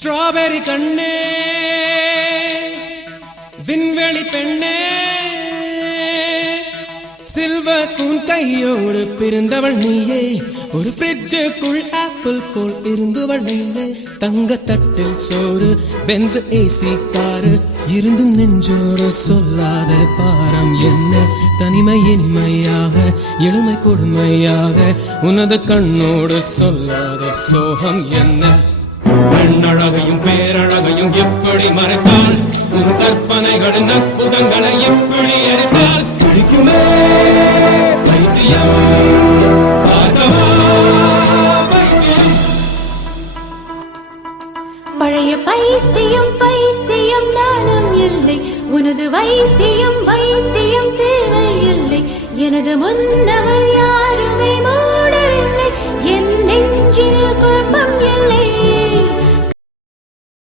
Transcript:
strawberry கண்ணே விண்வெளி பெண்ணே சில்வர் ஸ்பூன் கையோடு பிறந்தவள் நீயே ஒரு ஃப்ரிட்ஜுக்குள் ஆப்பிள் போல் இருந்தவள் நீயே தங்க தட்டில் சோறு பென்ஸ் ஏசி காரு இருந்தும் நெஞ்சோடு சொல்லாத பாரம் என்ன தனிமை இனிமையாக எளிமை கொடுமையாக உனது கண்ணோடு சொல்லாத சோகம் என்ன பெண்ணழகையும் பேரழகையும் எப்படி மறைத்தால் உன் கற்பனைகளின் அற்புதங்களை எப்படி எரித்தால் பிடிக்குமே பைத்தியம் பார்க்கவா பைத்தியம் பழைய பைத்தியம் பைத்தியம் நானும் இல்லை உனது வைத்தியம் வைத்தியம் தேவையில்லை எனது முன்னவர் யாருமே மூடரில்லை என் நெஞ்சில் குழப்பம்